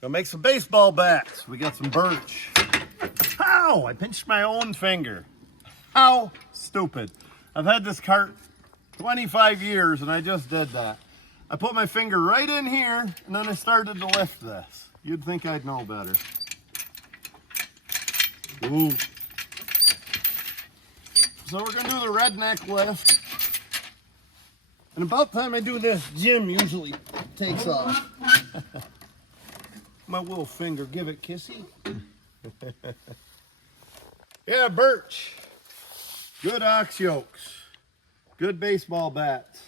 Gonna make some baseball bats. We got some birch. Ow! I pinched my own finger. How stupid. I've had this cart 25 years and I just did that. I put my finger right in here and then I started to lift this. You'd think I'd know better. Ooh. So we're gonna do the redneck lift. And about the time I do this, Jim usually takes off. My little finger, give it kissy. Yeah, birch. Good ox yokes. Good baseball bats.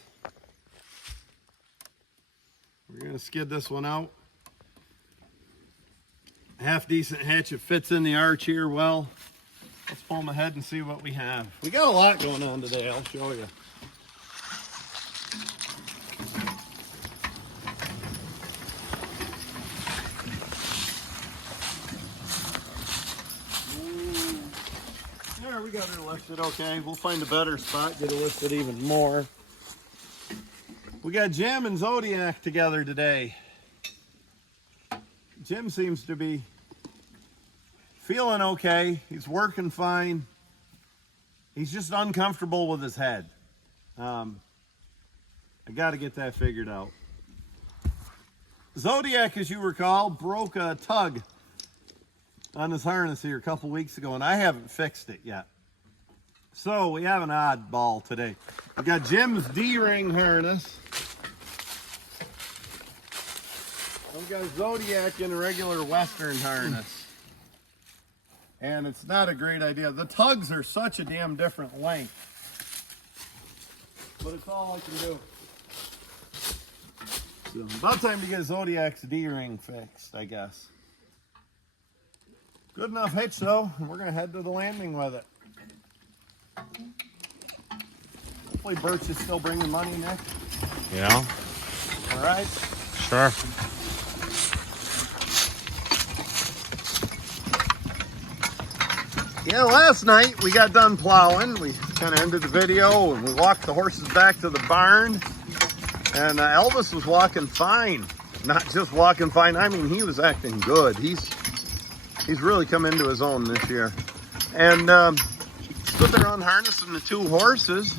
We're gonna skid this one out. Half decent hatchet fits in the arch here well. Let's pull them ahead and see what we have. We got a lot going on today, I'll show you. There, we got her lifted okay. We'll find a better spot, get her lifted even more. We got Jim and Zodiac together today. Jim seems to be feeling okay. He's working fine. He's just uncomfortable with his head. I got to get that figured out. Zodiac, as you recall, broke a tug on his harness here a couple weeks ago, and I haven't fixed it yet. So we have an oddball today. We got Jim's D-ring harness. We've got Zodiac in a regular Western harness. And it's not a great idea. The tugs are such a damn different length. But it's all I can do. So about time to get Zodiac's D-ring fixed, I guess. Good enough hitch though, and we're gonna head to the landing with it. Hopefully Birch is still bringing money, Nick. Yeah. All right. Sure. Yeah, last night we got done plowing. We kind of ended the video and we walked the horses back to the barn. And Elvis was walking fine. Not just walking fine, I mean he was acting good. He's really come into his own this year. And stood there unharnessing the two horses.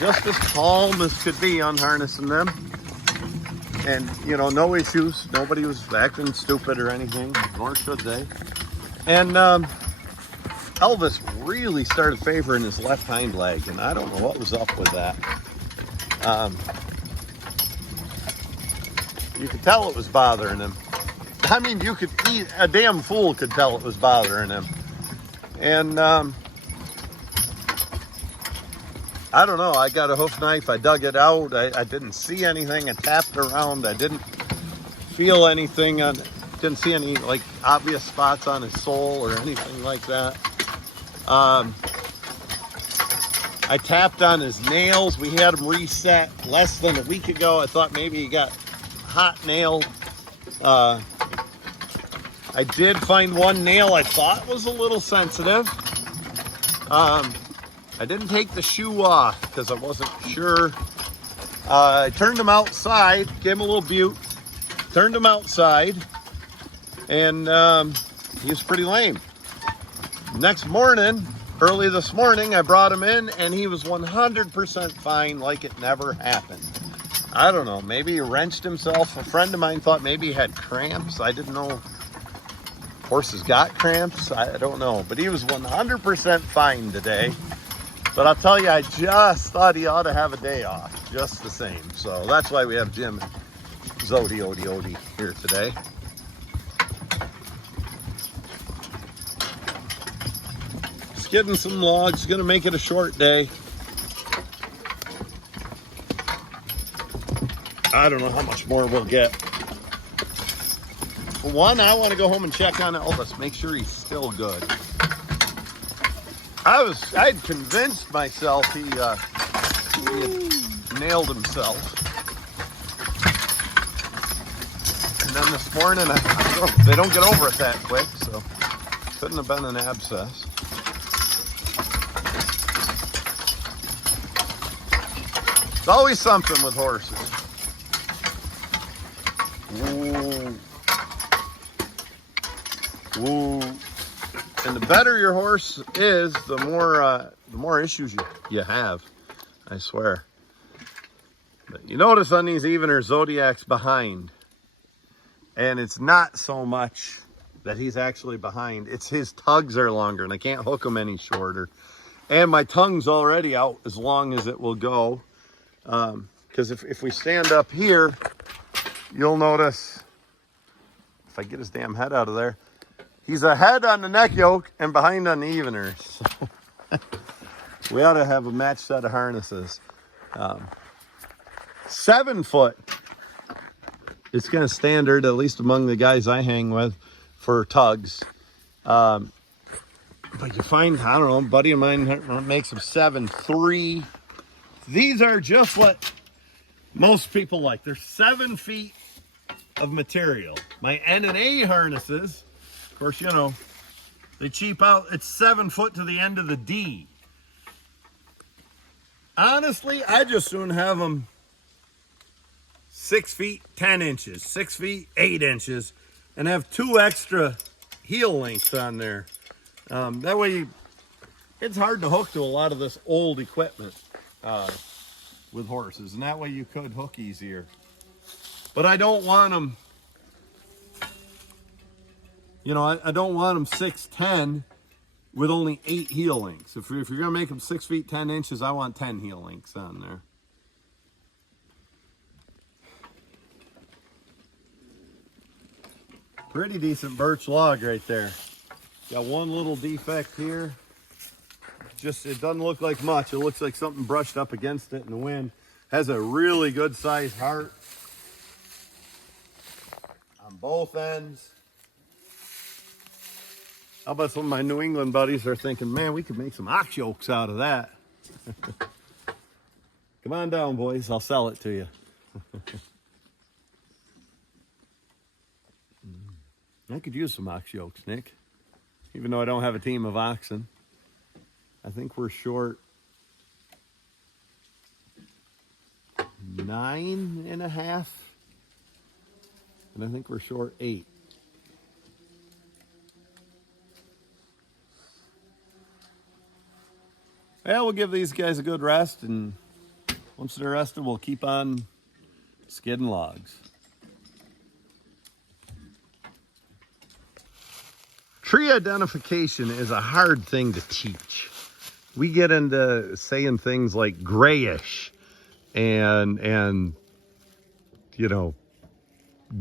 Just as calm as could be unharnessing them. And, you know, no issues. Nobody was acting stupid or anything, nor should they. And Elvis really started favoring his left hind leg, and I don't know what was up with that. You could tell it was bothering him. I mean, a damn fool could tell it was bothering him. And I don't know, I got a hoof knife, I dug it out, I didn't see anything, I tapped around, I didn't feel anything, didn't see any like obvious spots on his sole or anything like that. I tapped on his nails, we had them reset less than a week ago. I thought maybe he got hot nailed. I did find one nail I thought was a little sensitive. I didn't take the shoe off because I wasn't sure. I turned him outside, gave him a little butte, turned him outside, and he was pretty lame. Next morning, early this morning, I brought him in and he was 100% fine, like it never happened. I don't know, maybe he wrenched himself. A friend of mine thought maybe he had cramps. I didn't know horses got cramps. I don't know, but he was 100% fine today. But I'll tell you, I just thought he ought to have a day off, just the same. So that's why we have Jim and Odie here today. Skidding some logs, gonna make it a short day. I don't know how much more we'll get. For one, I want to go home and check on Elvis, make sure he's still good. I'd convinced myself he had nailed himself. And then this morning, they don't get over it that quick, so couldn't have been an abscess. It's always something with horses. Ooh. Ooh. And the better your horse is, the more issues you have, I swear. But you notice on these eveners, Zodiac's behind. And it's not so much that he's actually behind. It's his tugs are longer, and I can't hook them any shorter. And my tongue's already out as long as it will go. Because if we stand up here, you'll notice, if I get his damn head out of there, he's ahead on the neck yoke and behind on the evener. So we ought to have a matched set of harnesses. 7 foot. It's kind of standard, at least among the guys I hang with, for tugs. But you find, I don't know, a buddy of mine makes them 7.3. These are just what most people like. They're 7 feet of material. My N&A harnesses, of course, you know, they cheap out. It's 7 foot to the end of the D. Honestly, I just soon have them 6 feet 10 inches, 6 feet 8 inches, and have 2 extra heel lengths on there. That way, it's hard to hook to a lot of this old equipment with horses, and that way you could hook easier. But I don't want them, you know, I don't want them 6'10" with only 8 heel lengths. If you're gonna make them 6 feet 10 inches, I want 10 heel lengths on there. Pretty decent birch log right there. Got one little defect here. Just, it doesn't look like much. It looks like something brushed up against it in the wind. Has a really good sized heart on both ends. How about some of my New England buddies are thinking, man, we could make some ox yokes out of that. Come on down, boys. I'll sell it to you. I could use some ox yokes, Nick. Even though I don't have a team of oxen. I think we're short 9.5. And I think we're short 8. Yeah, we'll give these guys a good rest, and once they're rested, we'll keep on skidding logs. Tree identification is a hard thing to teach. We get into saying things like grayish and you know,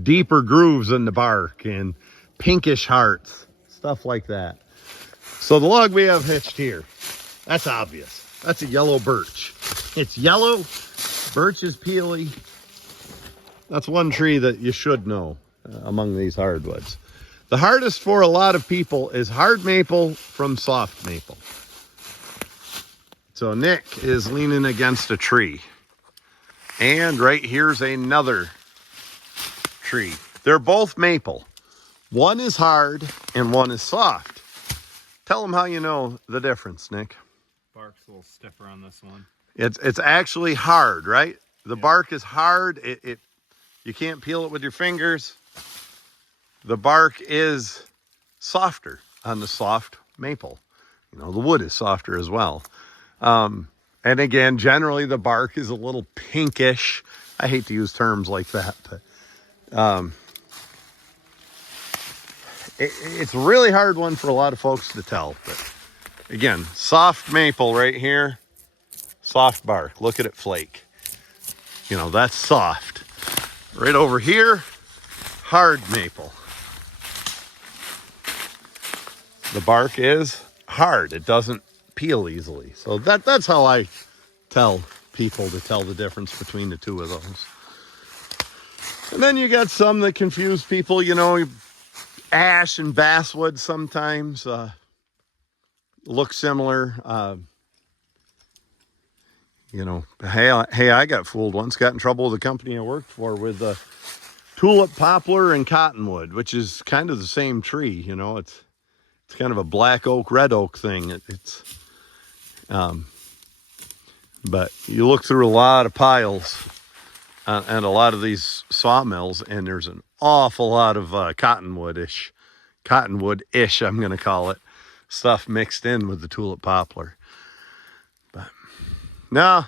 deeper grooves in the bark and pinkish hearts, stuff like that. So the log we have hitched here, that's obvious. That's a yellow birch. It's yellow, birch is peely. That's one tree that you should know among these hardwoods. The hardest for a lot of people is hard maple from soft maple. So Nick is leaning against a tree. And right here's another tree. They're both maple. One is hard and one is soft. Tell them how you know the difference, Nick. Bark's a little stiffer on this one. It's actually hard, right? The bark is hard. You can't peel it with your fingers. The bark is softer on the soft maple. You know, the wood is softer as well. And again, generally the bark is a little pinkish. I hate to use terms like that, but it's a really hard one for a lot of folks to tell. But again, soft maple right here, soft bark. Look at it flake. You know, that's soft. Right over here, hard maple. The bark is hard. It doesn't peel easily. So that's how I tell people to tell the difference between the two of those. And then you got some that confuse people, you know, ash and basswood sometimes look similar. You know, hey, I got fooled once, got in trouble with the company I worked for with tulip poplar and cottonwood, which is kind of the same tree, you know. It's kind of a black oak, red oak thing. But you look through a lot of piles and a lot of these sawmills, and there's an awful lot of cottonwoodish cottonwood-ish, I'm going to call it, stuff mixed in with the tulip poplar. But now,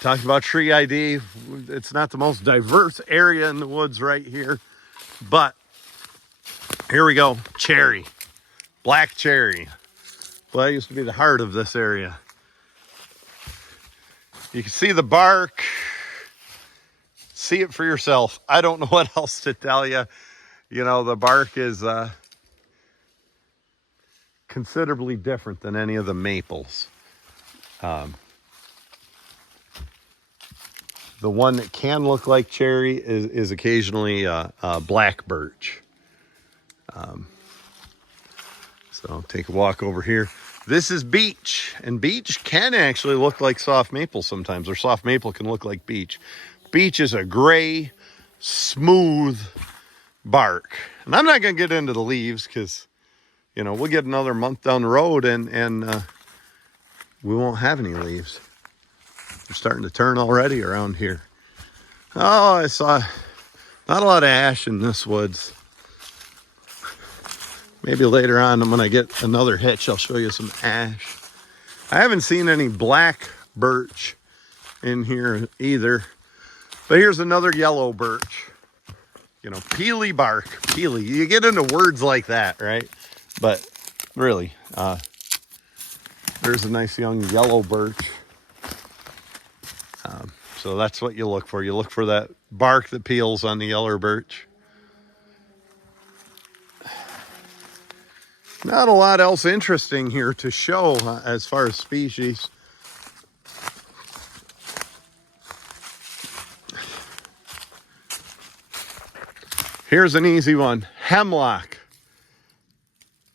talking about tree ID, it's not the most diverse area in the woods right here, but here we go. Cherry, black cherry. Well, that used to be the heart of this area. You can see the bark. See it for yourself. I don't know what else to tell you. You know, the bark is considerably different than any of the maples. The one that can look like cherry is occasionally black birch. So take a walk over here. This is beech, and beech can actually look like soft maple sometimes, or soft maple can look like beech. Beech is a gray, smooth bark. And I'm not going to get into the leaves because, you know, we'll get another month down the road and we won't have any leaves. They're starting to turn already around here. Oh, I saw not a lot of ash in this woods. Maybe later on when I get another hitch, I'll show you some ash. I haven't seen any black birch in here either. But here's another yellow birch. You know, peely bark, peely. You get into words like that, right? But really, there's a nice young yellow birch. So that's what you look for. You look for that bark that peels on the yellow birch. Not a lot else interesting here to show as far as species. Here's an easy one. Hemlock.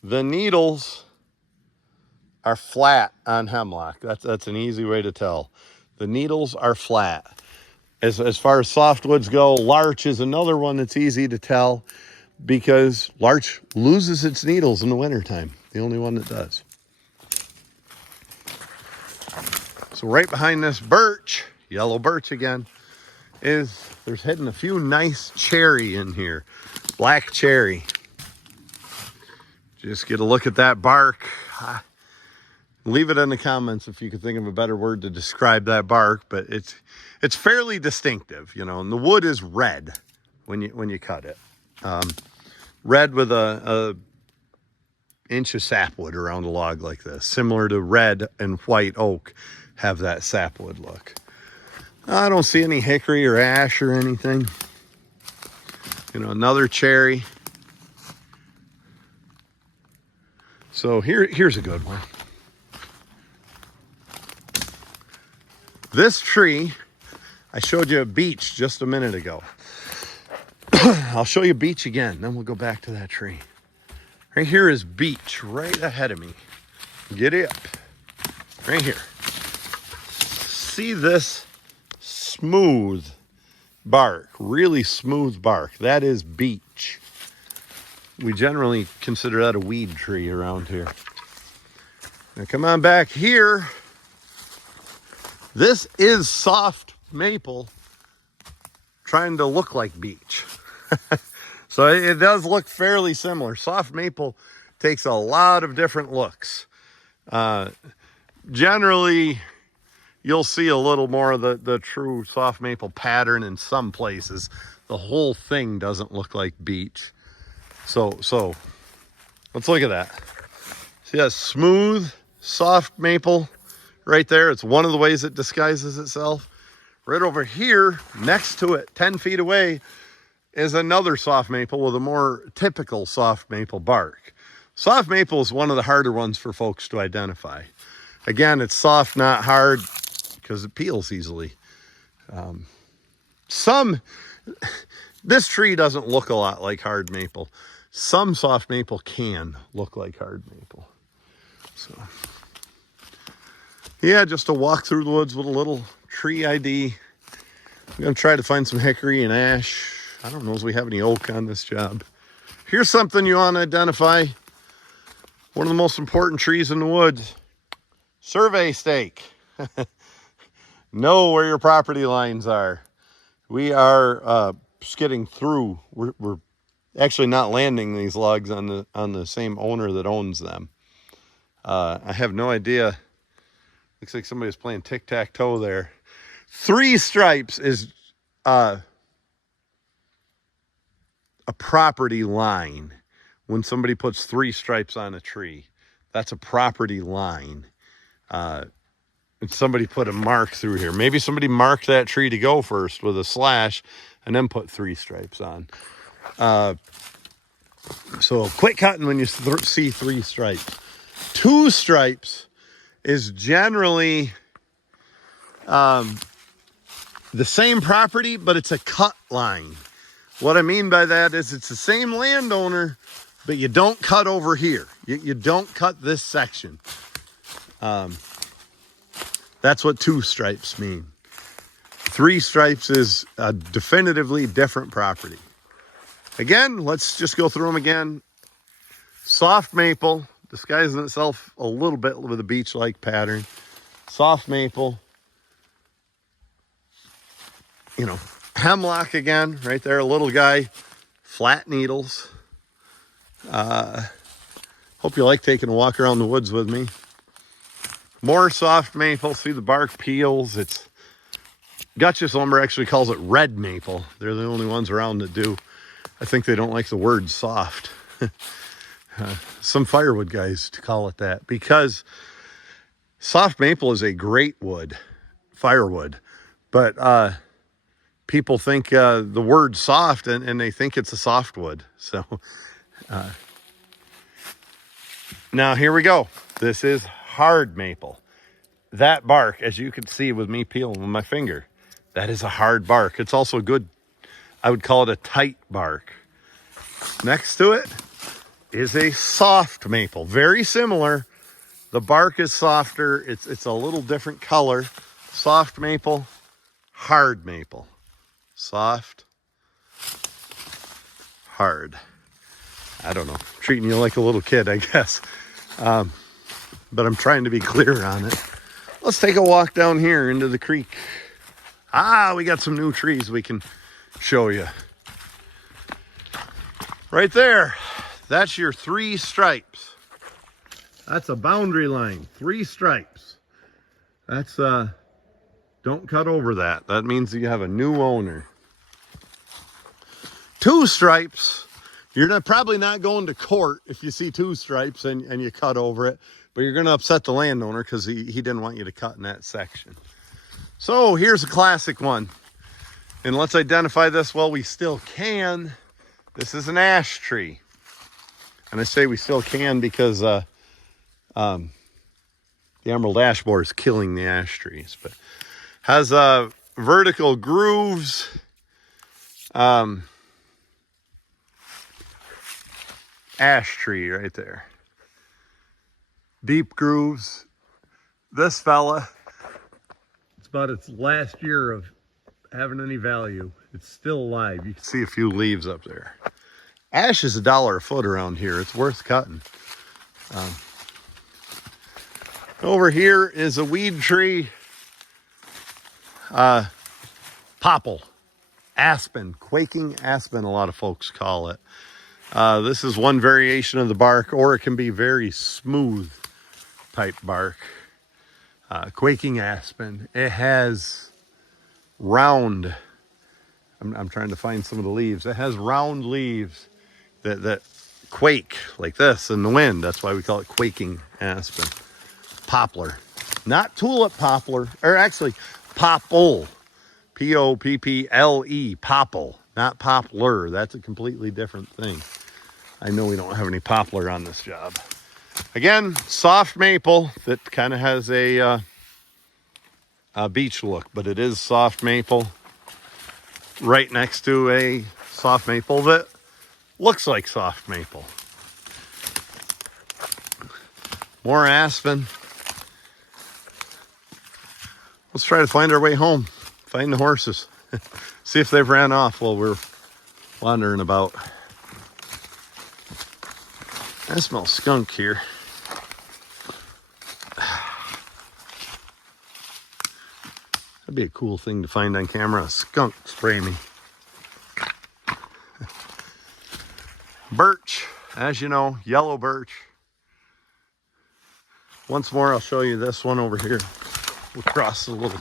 The needles are flat on hemlock. That's an easy way to tell. The needles are flat. As far as softwoods go, larch is another one that's easy to tell because larch loses its needles in the wintertime. The only one that does. So right behind this birch, yellow birch again, there's hidden a few nice cherry in here. Black cherry. Just get a look at that bark. Leave it in the comments if you could think of a better word to describe that bark, but it's fairly distinctive, you know, and the wood is red when you cut it. Red with a inch of sapwood around a log like this, similar to red and white oak have that sapwood look. I don't see any hickory or ash or anything. You know, another cherry. So here's a good one. This tree, I showed you a beech just a minute ago. I'll show you beech again, then we'll go back to that tree. Right here is beech, right ahead of me. Get it up. Right here. See this smooth bark, really smooth bark. That is beech. We generally consider that a weed tree around here. Now come on back here. This is soft maple trying to look like beech. So it does look fairly similar. Soft maple takes a lot of different looks. Generally, you'll see a little more of the true soft maple pattern in some places. The whole thing doesn't look like beech. So let's look at that. See that smooth, soft maple right there? It's one of the ways it disguises itself. Right over here, next to it, 10 feet away, is another soft maple with a more typical soft maple bark. Soft maple is one of the harder ones for folks to identify. Again, it's soft, not hard, because it peels easily. This tree doesn't look a lot like hard maple. Some soft maple can look like hard maple. So, yeah, just a walk through the woods with a little tree ID. I'm going to try to find some hickory and ash. I don't know if we have any oak on this job. Here's something you want to identify. One of the most important trees in the woods. Survey stake. Know where your property lines are. We are skidding through. We're Actually, not landing these logs on the same owner that owns them. I have no idea. Looks like somebody's playing tic-tac-toe there. 3 stripes is a property line. When somebody puts 3 stripes on a tree, that's a property line. And somebody put a mark through here. Maybe somebody marked that tree to go first with a slash and then put 3 stripes on. So quit cutting when you see 3 stripes. 2 stripes is generally the same property, but it's a cut line. What I mean by that is it's the same landowner, but you don't cut over here. You don't cut this section. That's what 2 stripes mean. 3 stripes is a definitively different property. Again, let's just go through them again. Soft maple, disguising itself a little bit with a beech-like pattern. Soft maple. You know, hemlock again, right there, a little guy. Flat needles. Hope you like taking a walk around the woods with me. More soft maple. See the bark peels. It's Gutchess Lumber actually calls it red maple. They're the only ones around that do. I think they don't like the word soft. Some firewood guys call it that because soft maple is a great wood, firewood, but people think the word soft and they think it's a softwood. So now here we go. This is hard maple. That bark, as you can see with me peeling with my finger, that is a hard bark. It's also good. I would call it a tight bark. Next to it is a soft maple. Very similar. The bark is softer. It's a little different color. Soft maple, hard maple. Soft, hard. I don't know. Treating you like a little kid, I guess. But I'm trying to be clear on it. Let's take a walk down here into the creek. We got some new trees we can show you. Right there, that's your 3 stripes. That's a boundary line, 3 stripes. That's, don't cut over that. That means you have a new owner. 2 stripes, you're probably not going to court if you see 2 stripes and you cut over it, but you're gonna upset the landowner because he didn't want you to cut in that section. So here's a classic one. And let's identify this while we still can. This is an ash tree. And I say we still can because the emerald ash borer is killing the ash trees. But has vertical grooves. Ash tree right there. Deep grooves. This fella, it's about its last year of having any value. It's still alive. You can see a few leaves up there. Ash is $1 a foot around here. It's worth cutting. Over here is a weed tree. Popple. Aspen. Quaking aspen, a lot of folks call it. This is one variation of the bark, or it can be very smooth type bark. Quaking aspen. It has round, I'm trying to find some of the leaves. It has round leaves that quake like this in the wind. That's why we call it quaking aspen. Poplar. Not tulip poplar, or actually popple. Popple. Popple. Not poplar. That's a completely different thing. I know we don't have any poplar on this job. Again, soft maple that kind of has a beech look, but it is soft maple right next to a soft maple that looks like soft maple. More aspen. Let's try to find our way home. Find the horses. See if they've ran off while we're wandering about. I smell skunk here. That'd be a cool thing to find on camera. A skunk spray me. Birch, as you know, yellow birch. Once more, I'll show you this one over here. We'll cross the little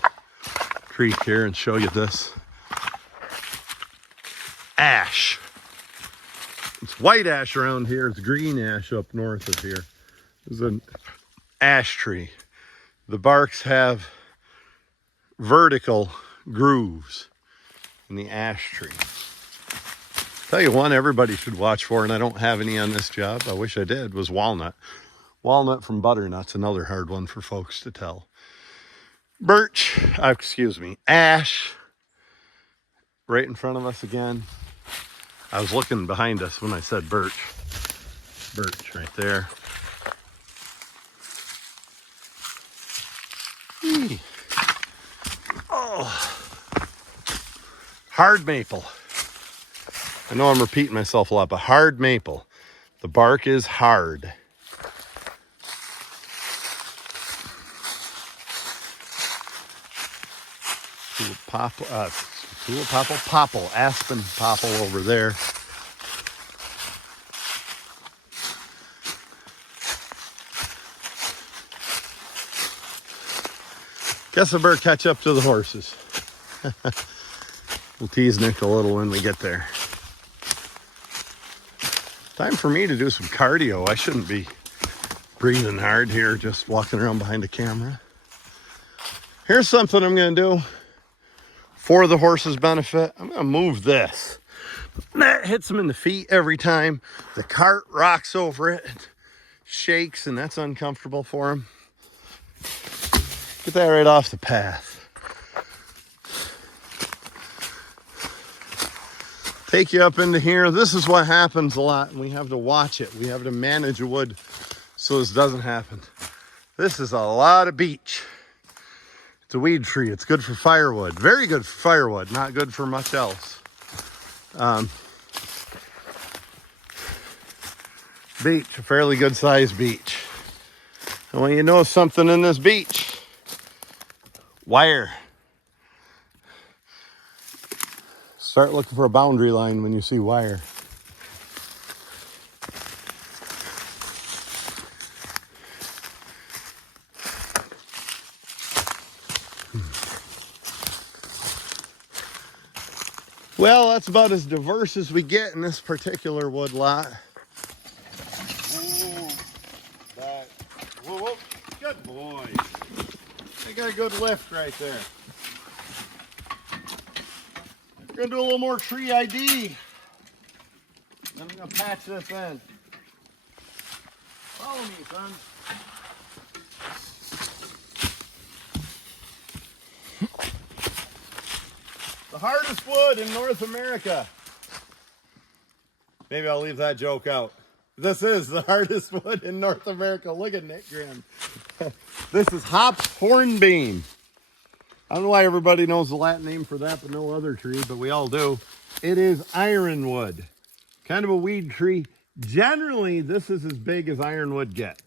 creek here and show you this. Ash. It's white ash around here. It's green ash up north of here. This is an ash tree. The barks have vertical grooves in the ash tree. Tell you one everybody should watch for, and I don't have any on this job, I wish I did, was walnut. Walnut from butternut's another hard one for folks to tell. Birch, ash, right in front of us again. I was looking behind us when I said birch. Birch right there. Oh, hard maple. I know I'm repeating myself a lot, but hard maple. The bark is hard. Popple, aspen popple over there. Guess I better catch up to the horses. We'll tease Nick a little when we get there. Time for me to do some cardio. I shouldn't be breathing hard here, just walking around behind the camera. Here's something I'm going to do for the horses' benefit. I'm going to move this. That hits them in the feet every time. The cart rocks over it, shakes, and that's uncomfortable for them. Get that right off the path. Take you up into here. This is what happens a lot, and we have to watch it. We have to manage a wood so this doesn't happen. This is a lot of beech. It's a weed tree. It's good for firewood. Very good for firewood. Not good for much else. Beech, a fairly good sized beech. And when you know something in this beech, wire. Start looking for a boundary line when you see wire. Well, that's about as diverse as we get in this particular wood lot. Whoa, good boy. They got a good lift right there. We're gonna do a little more tree ID. Then I'm gonna patch this in. Follow me, son. The hardest wood in North America. Maybe I'll leave that joke out. This is the hardest wood in North America. Look at Nick Grimm. This is hop hornbeam. I don't know why everybody knows the Latin name for that, but no other tree, but we all do. It is ironwood. Kind of a weed tree. Generally, this is as big as ironwood gets.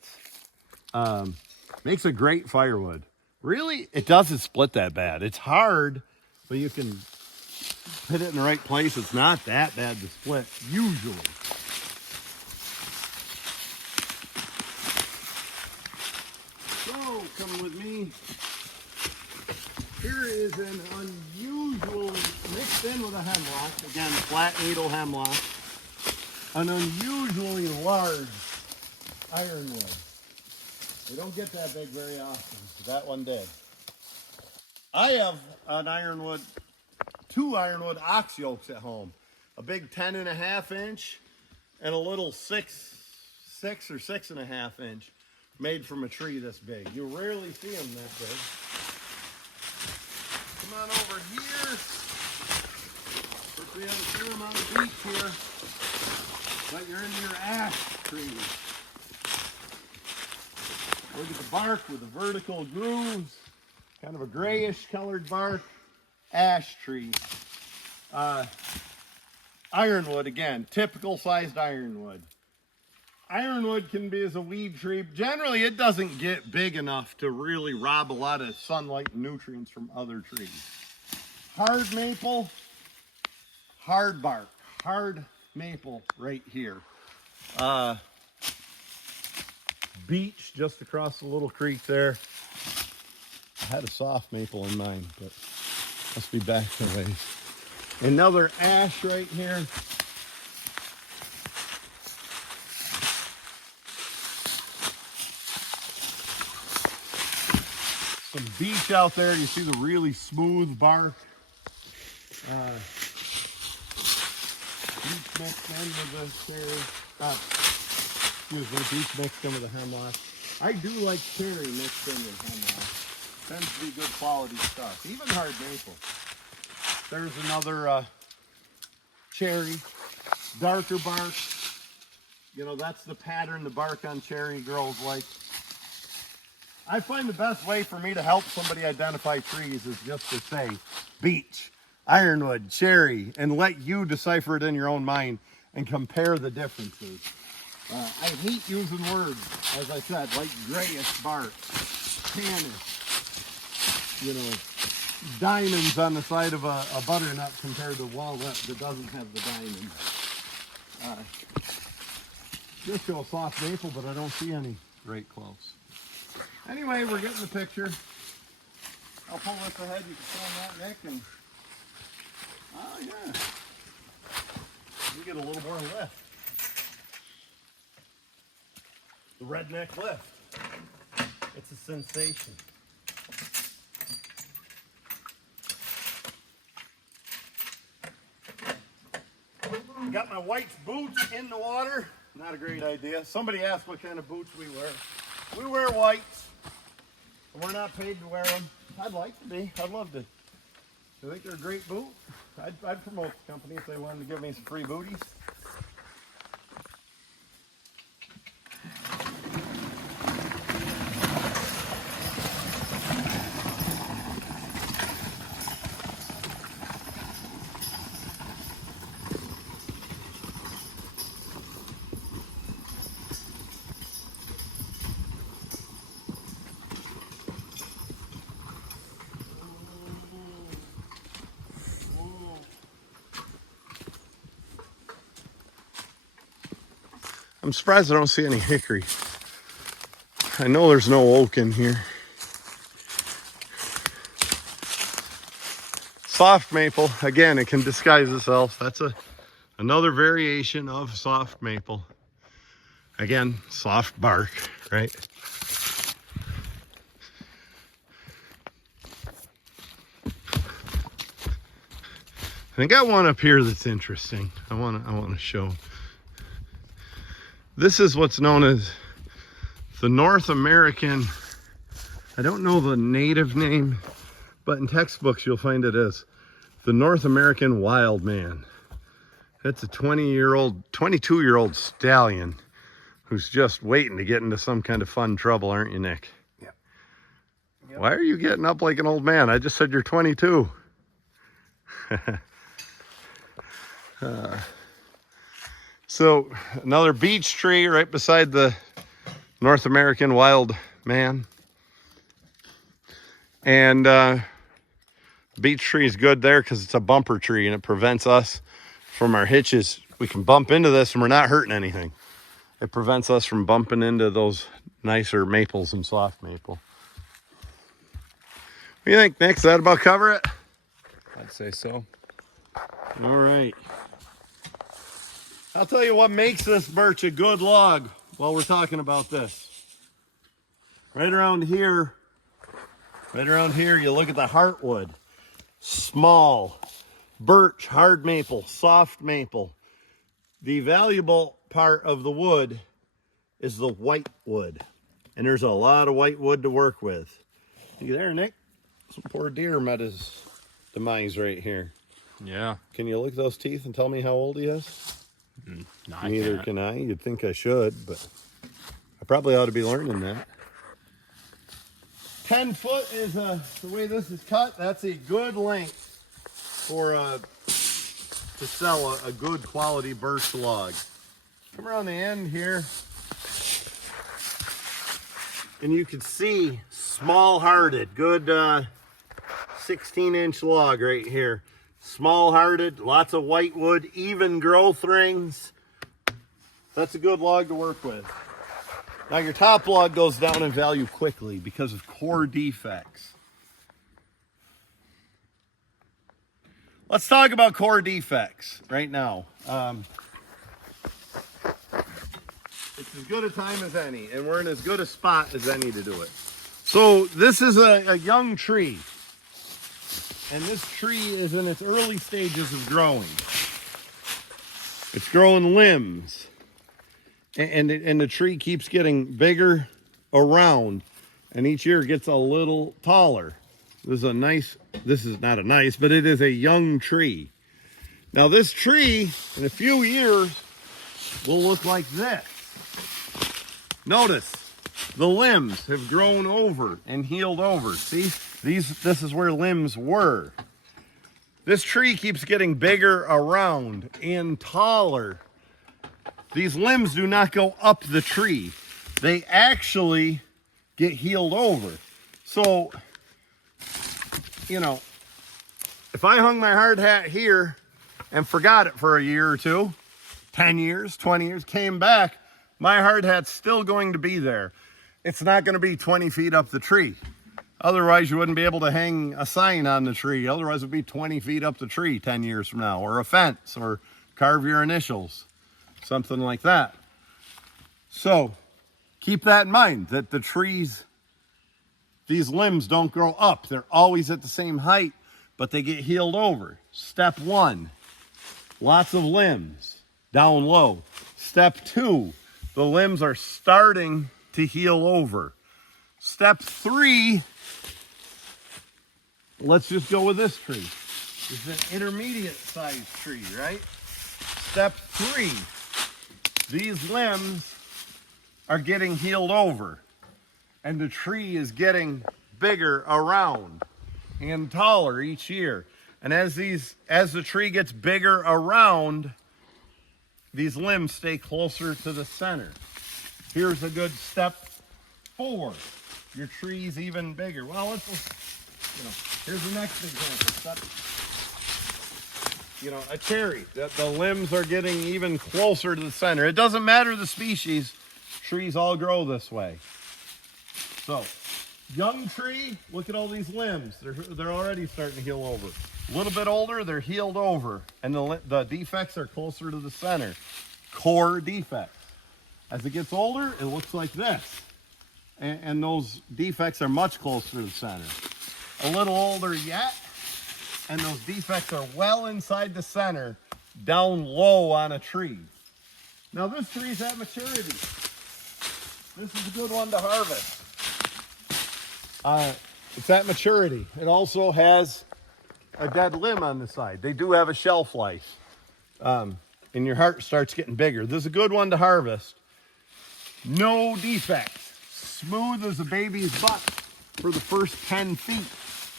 Makes a great firewood. Really, it doesn't split that bad. It's hard, but you can hit it in the right place. It's not that bad to split, usually. So, come with me. Here is an unusually, mixed in with a hemlock, again, flat needle hemlock, an unusually large ironwood. We don't get that big very often, so that one did. I have an ironwood, 2 ironwood ox yokes at home. A big 10.5 inch and a little 6 or 6.5 inch made from a tree this big. You rarely see them that big. Come on over here. First we have a fair amount of beech here, but you're into your ash trees. Look at the bark with the vertical grooves, kind of a grayish colored bark, ash tree. Ironwood, again, typical sized ironwood. Ironwood can be as a weed tree. Generally, it doesn't get big enough to really rob a lot of sunlight and nutrients from other trees. Hard maple, hard bark. Hard maple right here. Beech just across the little creek there. I had a soft maple in mind, but must be back a ways. Another ash right here. Some beech out there. You see the really smooth bark. Beech mixed in with the cherry. Excuse me, beech mixed in with the hemlock. I do like cherry mixed in with hemlock. Tends to be good quality stuff. Even hard maple. There's another cherry. Darker bark. You know, that's the pattern the bark on cherry grows like. I find the best way for me to help somebody identify trees is just to say beech, ironwood, cherry, and let you decipher it in your own mind and compare the differences. I hate using words, as I said, like grayish bark, tannish, you know, diamonds on the side of a butternut compared to walnut that doesn't have the diamond. Just show soft maple, but I don't see any right close. Anyway, we're getting the picture. I'll pull this ahead. You can film that, Nick. And oh yeah, we get a little more lift. The redneck lift. It's a sensation. I got my white boots in the water. Not a great idea. Somebody asked what kind of boots we wear. We wear whites. We're not paid to wear them. I'd like to be. I'd love to. I think they're a great boot. I'd promote the company if they wanted to give me some free booties. I'm surprised I don't see any hickory. I know there's no oak in here. Soft maple, again, it can disguise itself. That's another variation of soft maple. Again, soft bark, right? I got one up here that's interesting. I want to show. This is what's known as the North American, I don't know the native name, but in textbooks you'll find it as the North American wild man. That's a 22-year-old stallion who's just waiting to get into some kind of fun trouble, aren't you, Nick? Yep. Why are you getting up like an old man? I just said you're 22. So another beech tree right beside the North American wild man. And beech tree is good there because it's a bumper tree and it prevents us from our hitches. We can bump into this and we're not hurting anything. It prevents us from bumping into those nicer maples and soft maple. What do you think, Nick? Does that about cover it? I'd say so. All right. I'll tell you what makes this birch a good log while we're talking about this. Right around here, you look at the heartwood. Small, birch, hard maple, soft maple. The valuable part of the wood is the white wood. And there's a lot of white wood to work with. You there, Nick? Some poor deer met his demise right here. Yeah. Can you look at those teeth and tell me how old he is? No, I Neither can't. can I. You'd think I should, but I probably ought to be learning that. 10 foot is the way this is cut. That's a good length for to sell a good quality birch log. Come around the end here, and you can see small-hearted, good 16-inch log right here. small-hearted, lots of white wood, even growth rings. That's a good log to work with. Now your top log goes down in value quickly because of core defects. Let's talk about core defects right now. It's as good a time as any, and we're in as good a spot as any to do it. So this is a young tree, and this tree is in its early stages of growing. It's growing limbs, and the tree keeps getting bigger around, and each year gets a little taller. This is not a nice, but it is a young tree. Now this tree, in a few years, will look like this. Notice, the limbs have grown over and healed over. See, this is where limbs were. This tree keeps getting bigger around and taller. These limbs do not go up the tree. They actually get healed over. So, you know, if I hung my hard hat here and forgot it for a year or two, 10 years, 20 years, came back, my hard hat's still going to be there. It's not going to be 20 feet up the tree. Otherwise, you wouldn't be able to hang a sign on the tree. Otherwise, it would be 20 feet up the tree 10 years from now, or a fence, or carve your initials, something like that. So keep that in mind, that the trees, these limbs don't grow up. They're always at the same height, but they get healed over. Step 1, lots of limbs down low. Step 2, the limbs are starting to heal over. Step 3, let's just go with this tree. It's an intermediate sized tree, right? Step 3, these limbs are getting healed over, and the tree is getting bigger around and taller each year. And as the tree gets bigger around, these limbs stay closer to the center. Here's a good step 4. Your tree's even bigger. Well, here's the next example. A cherry. The limbs are getting even closer to the center. It doesn't matter the species. Trees all grow this way. So, young tree, look at all these limbs. They're already starting to heal over. A little bit older, they're healed over, and the defects are closer to the center. Core defects. As it gets older, it looks like this. And those defects are much closer to the center. A little older yet, and those defects are well inside the center, down low on a tree. Now this tree's at maturity. This is a good one to harvest. It's at maturity. It also has a dead limb on the side. They do have a shelf life. And your heart starts getting bigger. This is a good one to harvest. No defects. Smooth as a baby's butt for the first 10 feet.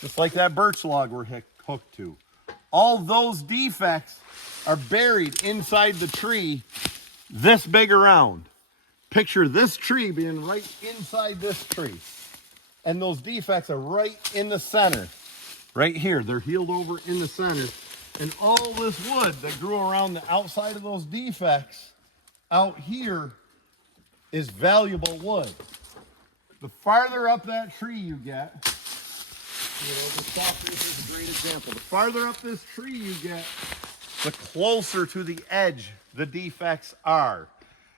Just like that birch log we're hooked to. All those defects are buried inside the tree this big around. Picture this tree being right inside this tree. And those defects are right in the center. Right here, they're healed over in the center. And all this wood that grew around the outside of those defects out here is valuable wood. The farther up that tree you get, the softwood is a great example. The farther up this tree you get, the closer to the edge the defects are,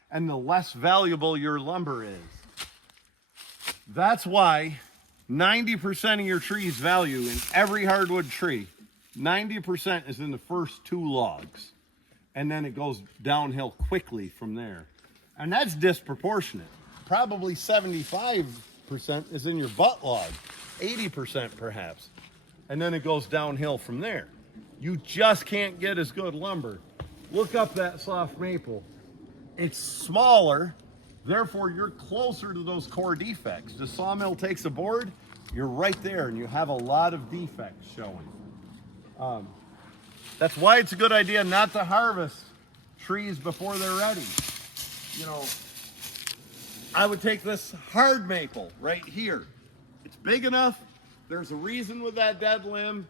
and the less valuable your lumber is. That's why 90% of your tree's value in every hardwood tree, 90% is in the first 2 logs. And then it goes downhill quickly from there. And that's disproportionate. Probably 75% is in your butt log, 80% perhaps. And then it goes downhill from there. You just can't get as good lumber. Look up that soft maple. It's smaller, therefore you're closer to those core defects. The sawmill takes a board, you're right there, and you have a lot of defects showing. That's why it's a good idea not to harvest trees before they're ready. I would take this hard maple right here. It's big enough. There's a reason with that dead limb.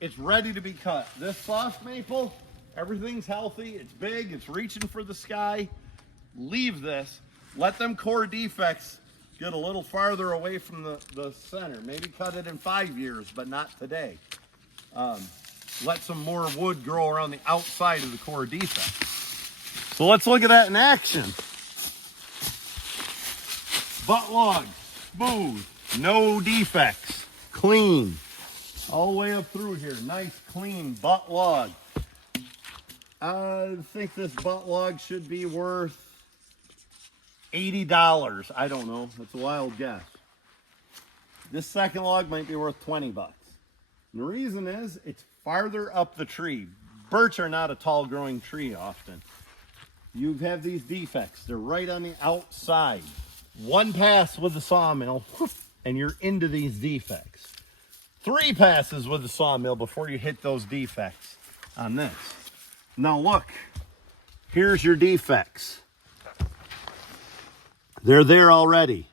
it's ready to be cut. This soft maple, everything's healthy, it's big, it's reaching for the sky. Leave this, let them core defects get a little farther away from the center. Maybe cut it in 5 years, but not today. Let some more wood grow around the outside of the core defects. So let's look at that in action. Butt log, smooth, no defects, clean. All the way up through here, nice clean butt log. I think this butt log should be worth $80. I don't know, that's a wild guess. This second log might be worth 20 bucks. And the reason is it's farther up the tree. Birch are not a tall growing tree often. You have these defects, they're right on the outside. One pass with the sawmill and you're into these defects. 3 passes with the sawmill before you hit those defects on this. Now look, here's your defects. They're there already.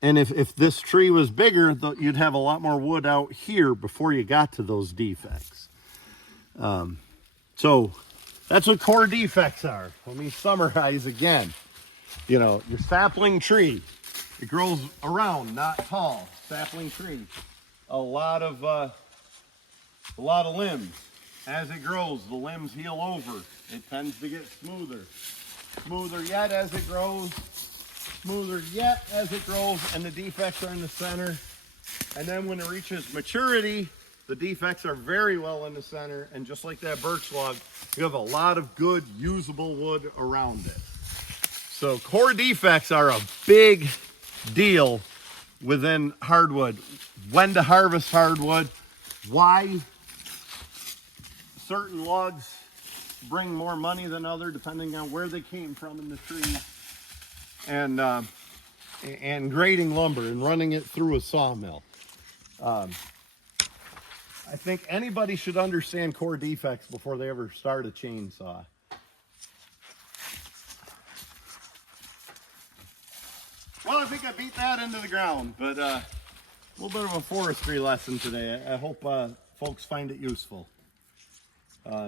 And if this tree was bigger, you'd have a lot more wood out here before you got to those defects. So that's what core defects are. Let me summarize again. You know, your sapling tree, it grows around, not tall. Sapling tree, a lot of limbs. As it grows, the limbs heal over. It tends to get smoother. Smoother yet as it grows. Smoother yet as it grows, and the defects are in the center. And then when it reaches maturity, the defects are very well in the center, and just like that birch log, you have a lot of good usable wood around it. So core defects are a big deal within hardwood. When to harvest hardwood, why certain logs bring more money than others depending on where they came from in the tree, and grading lumber and running it through a sawmill. I think anybody should understand core defects before they ever start a chainsaw. Well, I think I beat that into the ground, but a little bit of a forestry lesson today. I hope folks find it useful.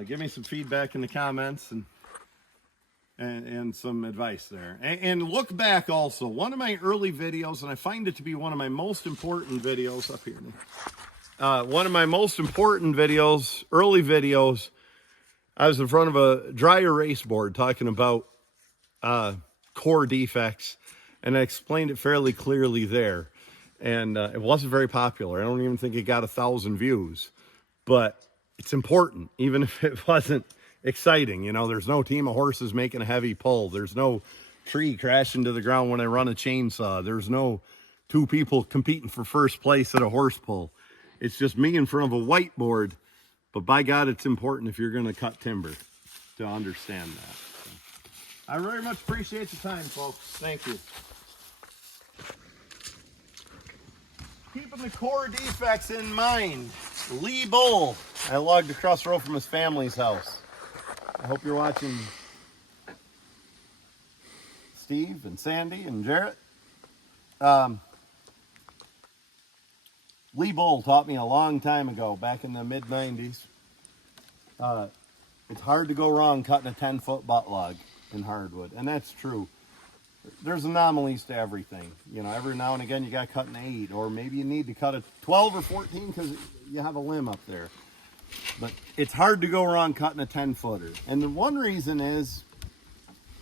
Give me some feedback in the comments and some advice there. And look back also. One of my early videos, and I find it to be one of my most important videos up here. One of my most important videos, early videos, I was in front of a dry erase board talking about core defects, and I explained it fairly clearly there. And it wasn't very popular. I don't even think it got 1,000 views, but it's important, even if it wasn't exciting. You know, there's no team of horses making a heavy pull. There's no tree crashing to the ground when I run a chainsaw. There's no 2 people competing for first place at a horse pull. It's just me in front of a whiteboard. But by God, it's important if you're going to cut timber to understand that. So, I very much appreciate the time, folks. Thank you. Keeping the core defects in mind. Lee Bull. I logged across the road from his family's house. I hope you're watching Steve and Sandy and Jarrett. Lee Bull taught me a long time ago, back in the mid-90s. It's hard to go wrong cutting a 10-foot butt log in hardwood, and that's true. There's anomalies to everything. You know, every now and again you got to cut an 8, or maybe you need to cut a 12 or 14 because you have a limb up there. But it's hard to go wrong cutting a 10-footer. And the one reason is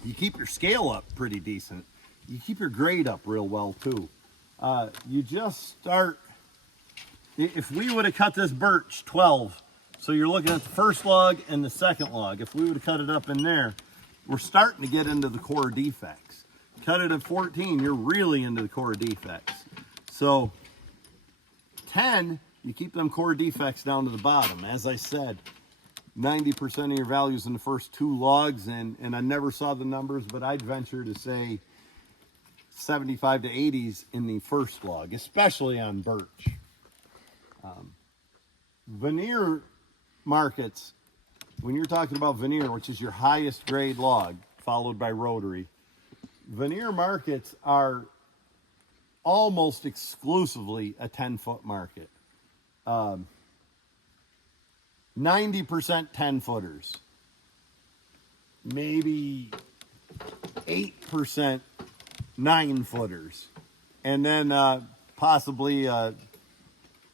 you keep your scale up pretty decent. You keep your grade up real well too. You just start, if we would have cut this birch 12, so you're looking at the first log and the second log, if we would have cut it up in there, we're starting to get into the core defects. Cut it at 14, you're really into the core defects. So 10, you keep them core defects down to the bottom. As I said, 90% of your values in the first 2 logs, and I never saw the numbers, but I'd venture to say 75 to 80s in the first log, especially on birch. Veneer markets, when you're talking about veneer, which is your highest grade log, followed by rotary, veneer markets are almost exclusively a 10-foot market. 90% 10 footers, maybe 8% 9 footers, and then possibly the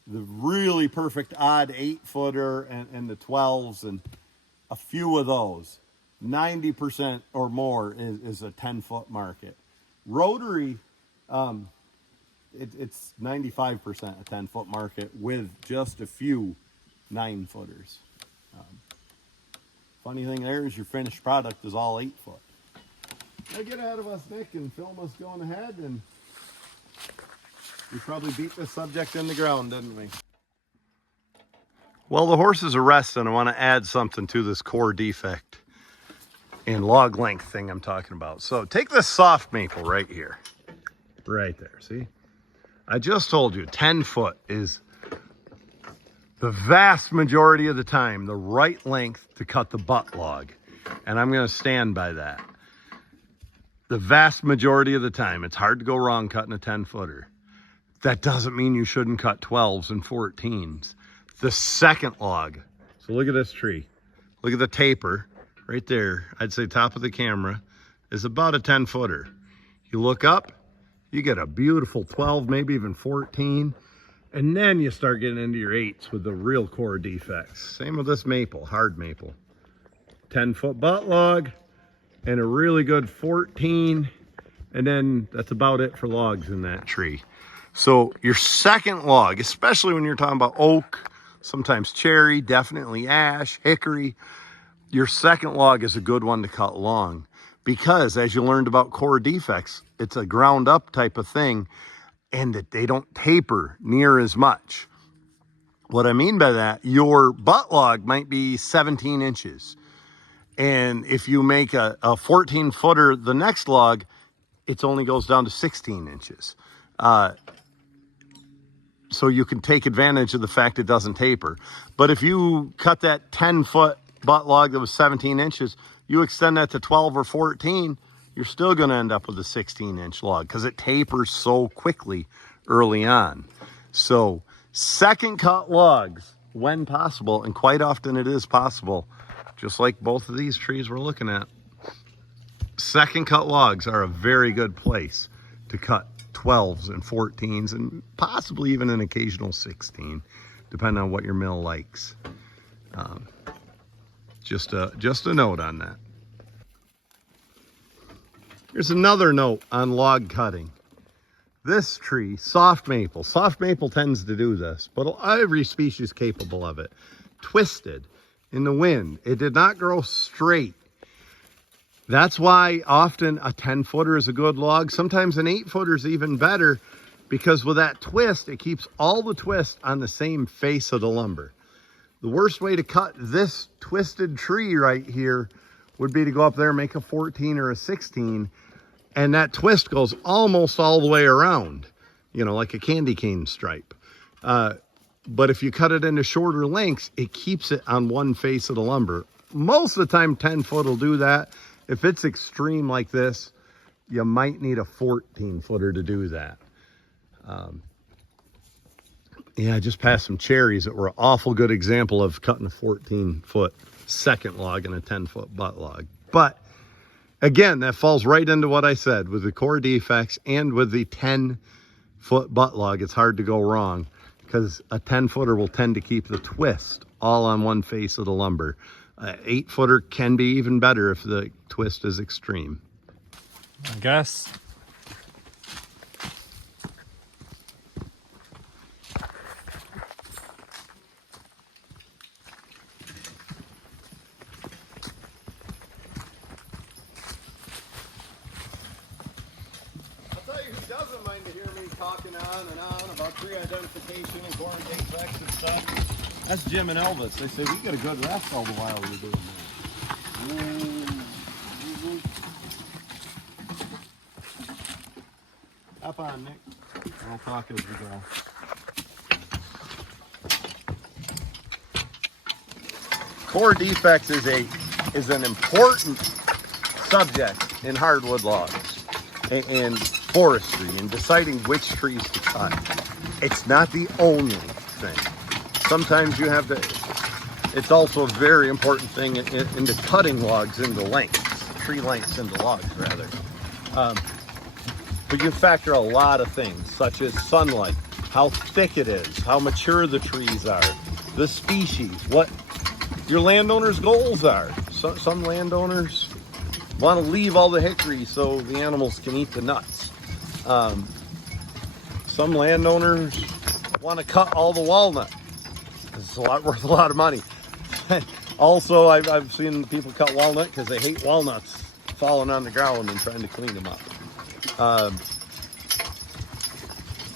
really perfect odd 8 footer and the 12s and a few of those. 90% or more is a 10 foot market. Rotary, it's 95% a 10 foot market with just a few 9 footers. Funny thing there is your finished product is all 8 foot. Now get ahead of us, Nick, and film us going ahead, and we probably beat this subject in the ground, didn't we? Well, the horses are resting. I want to add something to this core defect and log length thing I'm talking about. So take this soft maple right here. Right there, see? I just told you 10 foot is the vast majority of the time the right length to cut the butt log. And I'm going to stand by that. The vast majority of the time, it's hard to go wrong cutting a 10 footer. That doesn't mean you shouldn't cut 12s and 14s. The second log, so look at this tree. Look at the taper right there. I'd say top of the camera is about a 10 footer. You look up, you get a beautiful 12, maybe even 14. And then you start getting into your 8s with the real core defects. Same with this maple, hard maple. 10 foot butt log and a really good 14. And then that's about it for logs in that tree. So your second log, especially when you're talking about oak, sometimes cherry, definitely ash, hickory, your second log is a good one to cut long. Because as you learned about core defects, it's a ground up type of thing, and that they don't taper near as much. What I mean by that, your butt log might be 17 inches. And if you make a 14 footer, the next log, it only goes down to 16 inches. So you can take advantage of the fact it doesn't taper. But if you cut that 10 foot butt log that was 17 inches, you extend that to 12 or 14, you're still going to end up with a 16-inch log because it tapers so quickly early on. So second cut logs, when possible, and quite often it is possible, just like both of these trees we're looking at, second cut logs are a very good place to cut 12s and 14s and possibly even an occasional 16, depending on what your mill likes. Just a note on that. Here's another note on log cutting. This tree, soft maple tends to do this, but every species capable of it. Twisted in the wind. It did not grow straight. That's why often a 10 footer is a good log. Sometimes an 8 footer is even better, because with that twist, it keeps all the twist on the same face of the lumber. The worst way to cut this twisted tree right here would be to go up there and make a 14 or a 16, and that twist goes almost all the way around, you know, like a candy cane stripe. But if you cut it into shorter lengths, it keeps it on one face of the lumber. Most of the time, 10 foot will do that. If it's extreme like this, you might need a 14 footer to do that. Yeah, I just passed some cherries that were an awful good example of cutting a 14 foot second log and a 10 foot butt log. But again, that falls right into what I said with the core defects and with the 10 foot butt log. It's hard to go wrong because a 10 footer will tend to keep the twist all on one face of the lumber. 8 footer can be even better if the twist is extreme. I guess. Talking on and on about tree identification and core defects and stuff. That's Jim and Elvis. They say we get a good rest all the while we're doing that. Up on, Nick. I'll talk as we go. Core defects is an important subject in hardwood logs and forestry and deciding which trees to cut. It's not the only thing. Sometimes you have to it's also a very important thing into cutting logs into lengths, tree lengths into logs rather. But you factor a lot of things such as sunlight, how thick it is, how mature the trees are, the species, what your landowner's goals are. Some landowners want to leave all the hickory so the animals can eat the nuts. Some landowners want to cut all the walnut. It's worth a lot of money. Also, I've seen people cut walnut because they hate walnuts falling on the ground and trying to clean them up.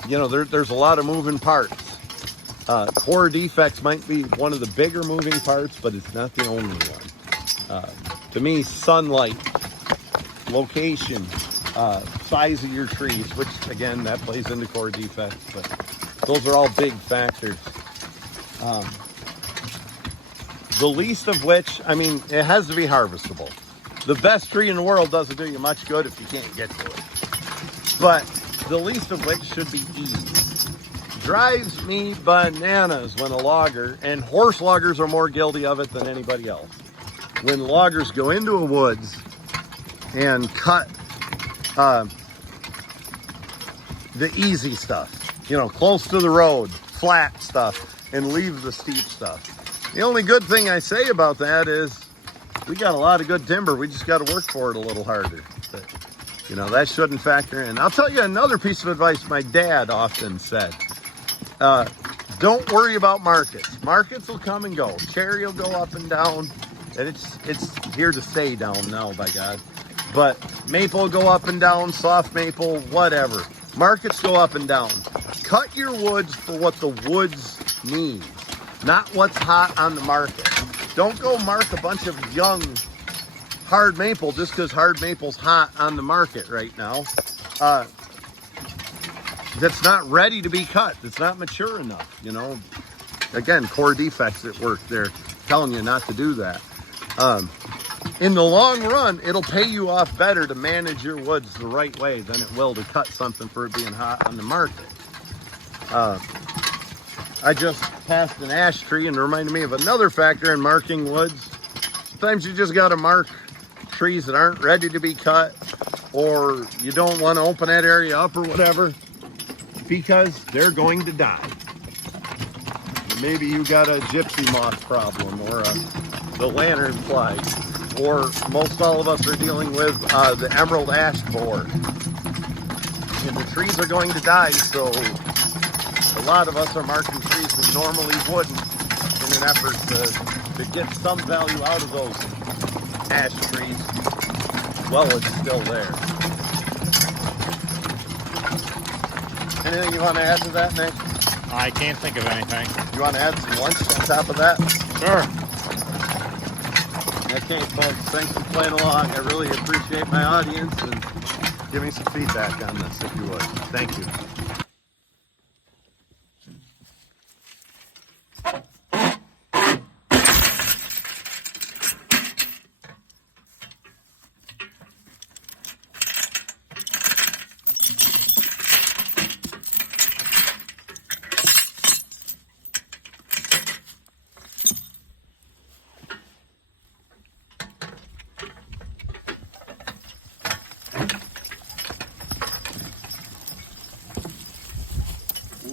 You know, there's a lot of moving parts. Core defects might be one of the bigger moving parts, but it's not the only one. To me, sunlight, location, size of your trees, which again, that plays into core defects, but those are all big factors. The least of which, I mean, it has to be harvestable. The best tree in the world doesn't do you much good if you can't get to it. But the least of which should be ease. Drives me bananas when a logger, and horse loggers are more guilty of it than anybody else, when loggers go into a woods and cut the easy stuff, you know, close to the road, flat stuff, and leave the steep stuff. The only good thing I say about that is we got a lot of good timber. We just got to work for it a little harder. But, you know, that shouldn't factor in. I'll tell you another piece of advice my dad often said. Don't worry about markets. Markets will come and go. Cherry will go up and down. And it's here to stay down now, by God. But maple will go up and down, soft maple, whatever. Markets go up and down. Cut your woods for what the woods need, not what's hot on the market. Don't go mark a bunch of young hard maple just because hard maple's hot on the market right now. That's not ready to be cut. It's not mature enough, you know. Again, core defects at work. They're telling you not to do that. In the long run, it'll pay you off better to manage your woods the right way than it will to cut something for it being hot on the market. I just passed an ash tree and it reminded me of another factor in marking woods. Sometimes you just got to mark trees that aren't ready to be cut, or you don't want to open that area up or whatever, because they're going to die. Maybe you got a gypsy moth problem or the lantern fly, or most all of us are dealing with the emerald ash borer. And the trees are going to die, so a lot of us are marking trees that normally wouldn't in an effort to get some value out of those ash trees while it's still there. Anything you want to add to that, Nick? I can't think of anything. You want to add some lunch on top of that? Sure. Okay, folks, thanks for playing along. I really appreciate my audience, and give me some feedback on this if you would. Thank you.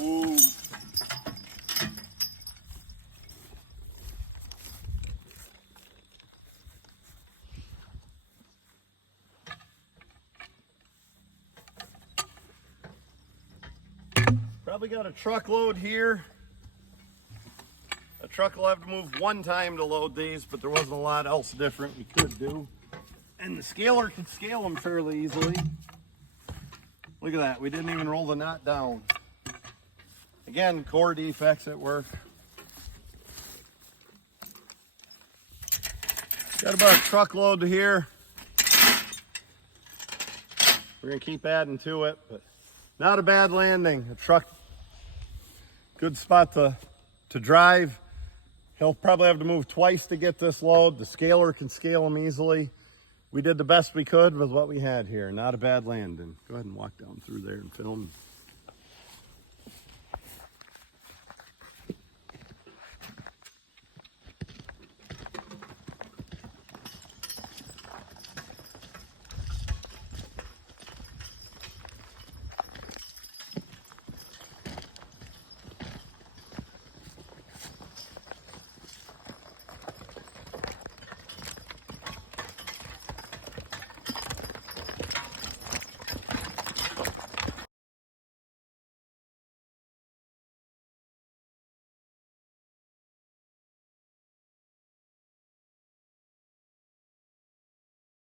Ooh. Probably got a truckload here. A truck will have to move one time to load these, but there wasn't a lot else different we could do. And the scaler can scale them fairly easily. Look at that, we didn't even roll the knot down. Again, core defects at work. Got about a truckload here. We're gonna keep adding to it, but not a bad landing. A truck, good spot to drive. He'll probably have to move twice to get this load. The scaler can scale them easily. We did the best we could with what we had here. Not a bad landing. Go ahead and walk down through there and film.